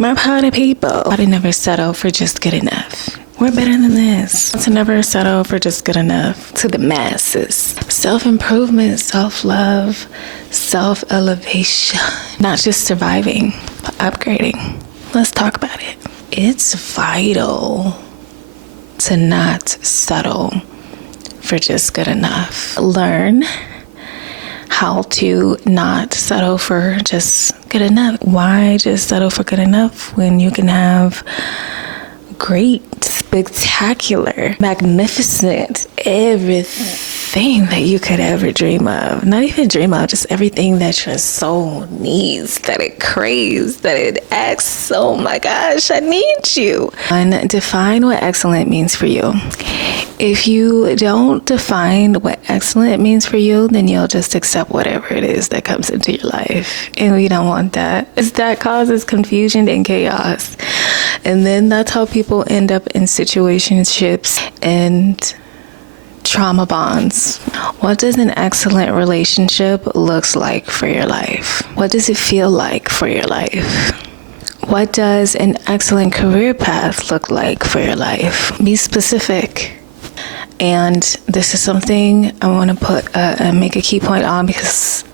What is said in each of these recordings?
My party people, I never settle for just good enough. We're better than this. To never settle for just good enough. To the masses. Self-improvement, self-love, self-elevation. Not just surviving, but upgrading. Let's talk about it. It's vital to not settle for just good enough. Learn how to not settle for just good enough. Why just settle for good enough when you can have great, spectacular, magnificent, everything that you could ever dream of. Not even dream of, just everything that your soul needs, that it craves, that it asks, oh my gosh, I need you. And define what excellent means for you. If you don't define what excellent means for you, then you'll just accept whatever it is that comes into your life. And we don't want that. It's that causes confusion and chaos. And then that's how people end up in situationships and trauma bonds. What does an excellent relationship looks like for your life? What does it feel like for your life? What does an excellent career path look like for your life? Be specific. And this is something I want to put make a key point on, because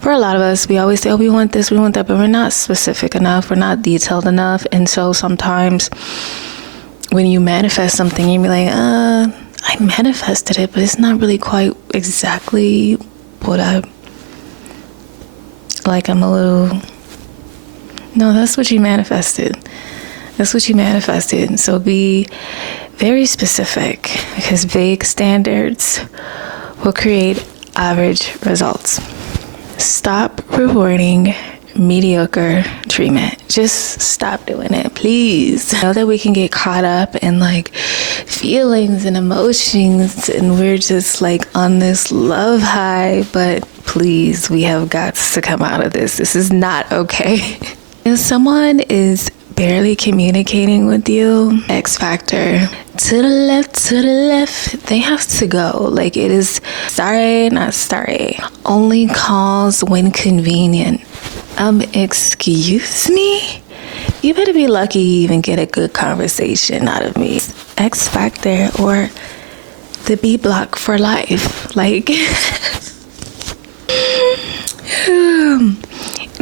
for a lot of us, we always say, oh, we want this, we want that, but we're not specific enough, we're not detailed enough. And so sometimes when you manifest something, you be like, I manifested it, but it's not really quite exactly what I like. I'm a little, no, that's what you manifested. That's what you manifested. So be very specific, because vague standards will create average results. Stop rewarding mediocre treatment. Just stop doing it, please. I know that we can get caught up in like feelings and emotions, and we're just like on this love high, but please, we have got to come out of this. This is not okay. If someone is barely communicating with you, X factor, to the left, they have to go. Like, it is sorry, not sorry. Only calls when convenient. Excuse me? You better be lucky you even get a good conversation out of me. X factor or the B block for life. Like,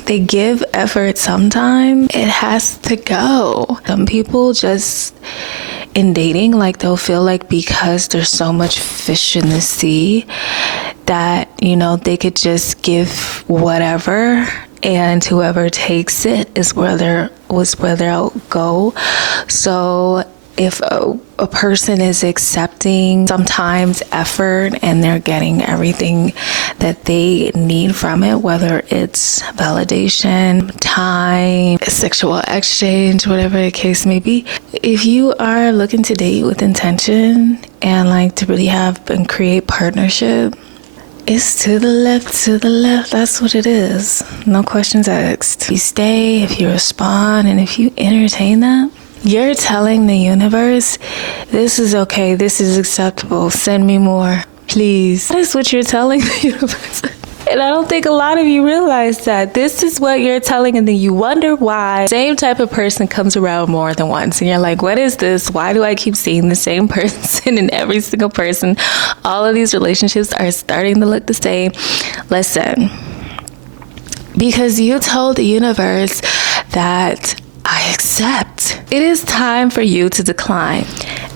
they give effort sometime. It has to go. Some people just in dating, like, they'll feel like because there's so much fish in the sea that, you know, they could just give whatever, and whoever takes it is where they'll go. So if a person is accepting sometimes effort and they're getting everything that they need from it, whether it's validation, time, sexual exchange, whatever the case may be, if you are looking to date with intention and like to really have and create partnership, it's to the left. That's what it is. No questions asked. If you stay, if you respond, and if you entertain that, you're telling the universe, this is okay, this is acceptable, send me more, please. That is what you're telling the universe. And I don't think a lot of you realize that. This is what you're telling, and then you wonder why the same type of person comes around more than once. And you're like, what is this? Why do I keep seeing the same person in every single person? All of these relationships are starting to look the same. Listen, because you told the universe that I accept. It is time for you to decline.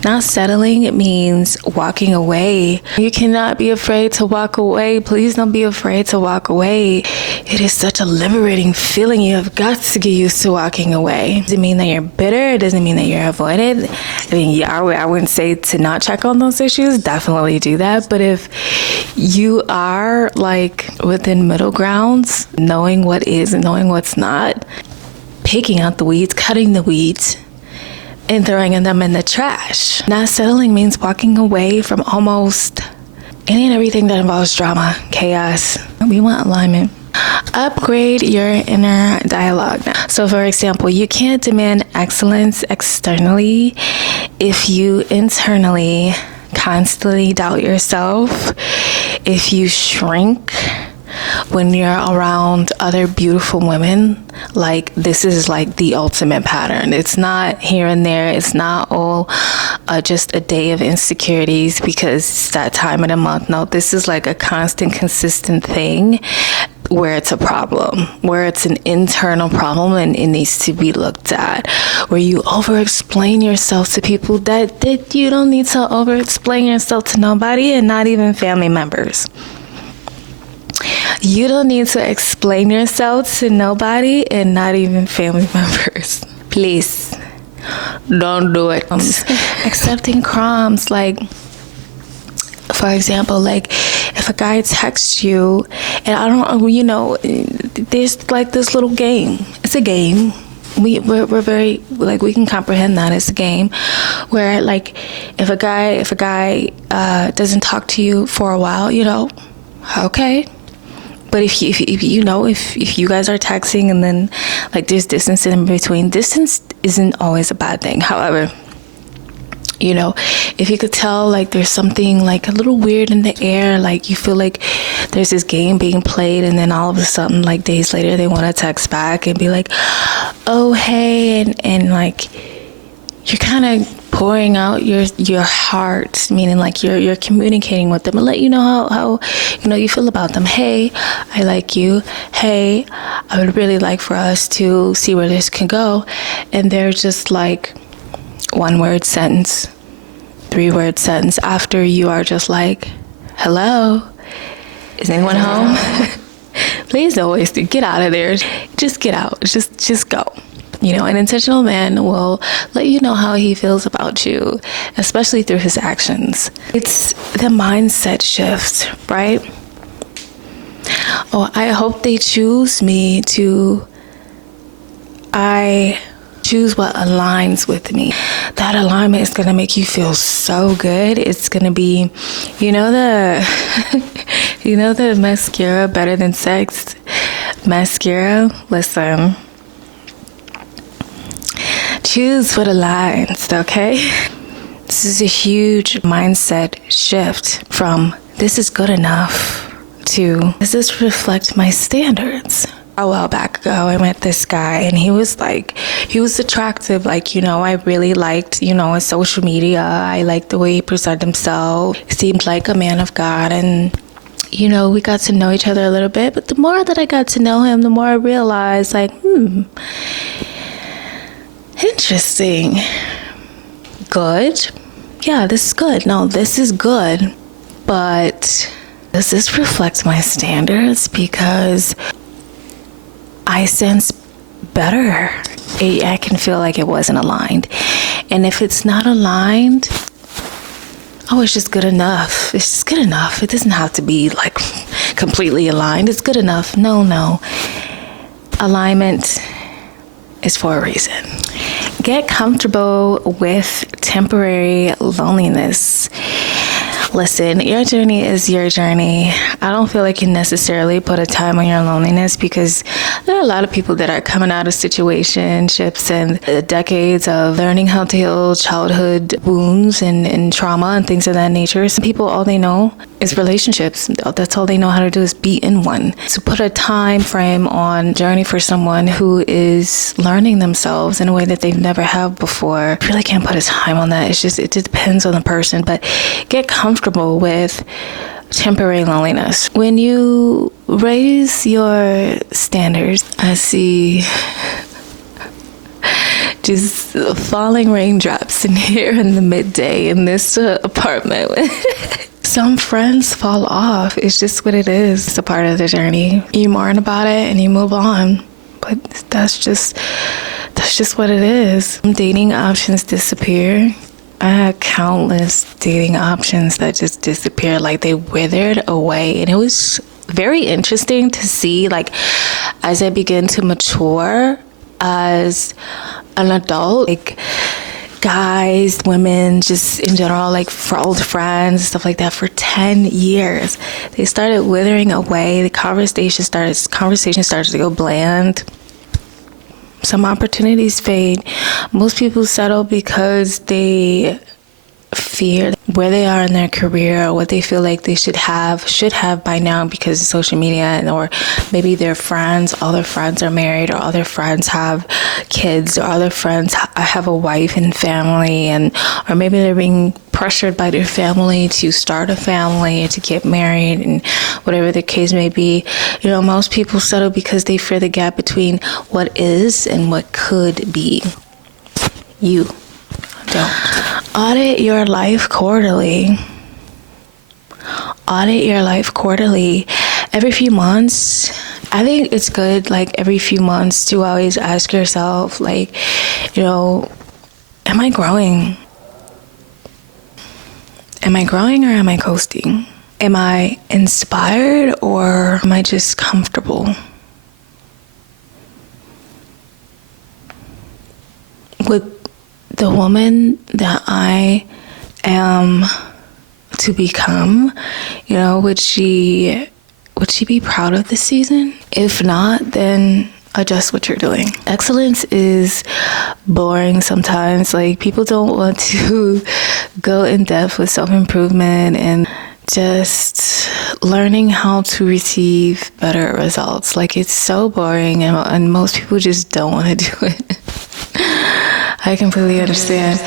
Not settling, it means walking away. You cannot be afraid to walk away. Please don't be afraid to walk away. It is such a liberating feeling. You have got to get used to walking away. It doesn't mean that you're bitter. It doesn't mean that you're avoided. I mean, yeah, I wouldn't say to not check on those issues. Definitely do that. But if you are like within middle grounds, knowing what is and knowing what's not, picking out the weeds, cutting the weeds, and throwing them in the trash. Not settling means walking away from almost any and everything that involves drama, chaos. We want alignment. Upgrade your inner dialogue now. So for example, you can't demand excellence externally if you internally constantly doubt yourself, if you shrink when you're around other beautiful women, like this is like the ultimate pattern. It's not here and there. It's not all just a day of insecurities because it's that time of the month. No, this is like a constant, consistent thing where it's a problem, where it's an internal problem and it needs to be looked at, where you over-explain yourself to people that you don't need to over-explain yourself to nobody, and not even family members. You don't need to explain yourself to nobody and not even family members. Please, don't do it. Accepting crumbs, like, for example, like if a guy texts you and I don't, there's like this little game. It's a game. We're very, like, we can comprehend that it's a game where, like, if a guy doesn't talk to you for a while, okay. But if you guys are texting and then like there's distance in between, distance isn't always a bad thing. However, if you could tell like there's something like a little weird in the air, like you feel like there's this game being played, and then all of a sudden, like days later, they want to text back and be like, oh, hey, and like you're kind of pouring out your heart, meaning like you're communicating with them and let you know how you feel about them. Hey, I like you. Hey, I would really like for us to see where this can go. And they're just like 1-word sentence, 3-word sentence after you are just like, hello, is anyone home? Please don't waste it. Get out of there. Just get out. Just go. An intentional man will let you know how he feels about you, especially through his actions. It's the mindset shift, right? Oh, I hope they choose me I choose what aligns with me. That alignment is going to make you feel so good. It's going to be, the mascara better than sex mascara. Listen, choose what aligns, okay? This is a huge mindset shift from this is good enough to does this reflect my standards? A while back ago, I met this guy and he was attractive. Like, I really liked, his social media. I liked the way he presented himself. He seemed like a man of God. And, we got to know each other a little bit. But the more that I got to know him, the more I realized, like, interesting. Good. Yeah, this is good. No, this is good. But does this reflect my standards? Because I sense better. I can feel like it wasn't aligned. And if it's not aligned, it's just good enough. It's just good enough. It doesn't have to be like completely aligned. It's good enough. No. Alignment is for a reason. Get comfortable with temporary loneliness. Listen, your journey is your journey. I don't feel like you necessarily put a time on your loneliness because there are a lot of people that are coming out of situationships and decades of learning how to heal childhood wounds and trauma and things of that nature. Some people, all they know is relationships. That's all they know how to do is be in one. So put a time frame on journey for someone who is learning themselves in a way that they've never have before. I really can't put a time on that. It just depends on the person, but get comfortable with temporary loneliness. When you raise your standards, I see just falling raindrops in here in the midday in this apartment. Some friends fall off. It's just what it is. It's a part of the journey. You mourn about it and you move on. But that's just what it is. Dating options disappear. I had countless dating options that just disappeared, like they withered away. And it was very interesting to see, like, as I began to mature as an adult, like guys, women, just in general, like for old friends, stuff like that, for 10 years, they started withering away. The conversation started to go bland. Some opportunities fade. Most people settle because they fear where they are in their career, or what they feel like they should have by now because of social media, or maybe their friends, all their friends are married, or all their friends have kids, or all their friends have a wife and family, or maybe they're being pressured by their family to start a family or to get married, and whatever the case may be. Most people settle because they fear the gap between what is and what could be. You don't. Audit your life quarterly. Every few months. I think it's good, every few months, to always ask yourself, am I growing? Am I growing, or am I coasting? Am I inspired, or am I just comfortable? With the woman that I am to become, would she be proud of this season? If not, then adjust what you're doing. Excellence is boring sometimes. People don't want to go in depth with self-improvement and just learning how to receive better results. It's so boring, and most people just don't want to do it. I completely understand.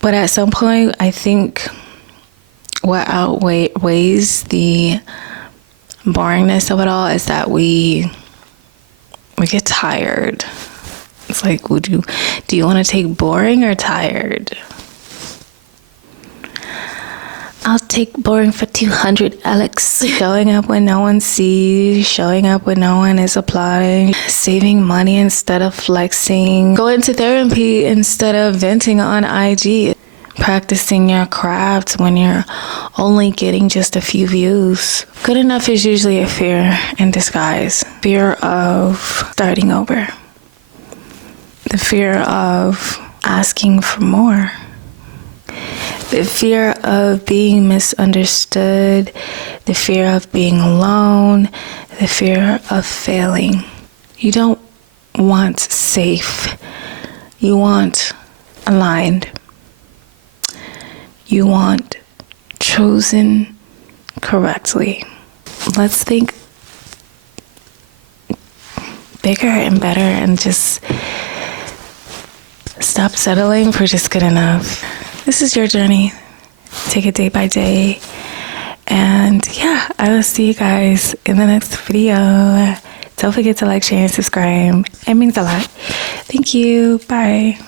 But at some point, I think what outweighs the boringness of it all is that we get tired. It's do you want to take boring or tired? I'll take boring for 200, Alex. Showing up when no one sees, showing up when no one is applauding, saving money instead of flexing, going to therapy instead of venting on IG, practicing your craft when you're only getting just a few views. Good enough is usually a fear in disguise. Fear of starting over. The fear of asking for more. The fear of being misunderstood, the fear of being alone, the fear of failing. You don't want safe. You want aligned. You want chosen correctly. Let's think bigger and better and just stop settling for just good enough. This is your journey. Take it day by day. And yeah, I will see you guys in the next video. Don't forget to like, share, and subscribe. It means a lot. Thank you. Bye.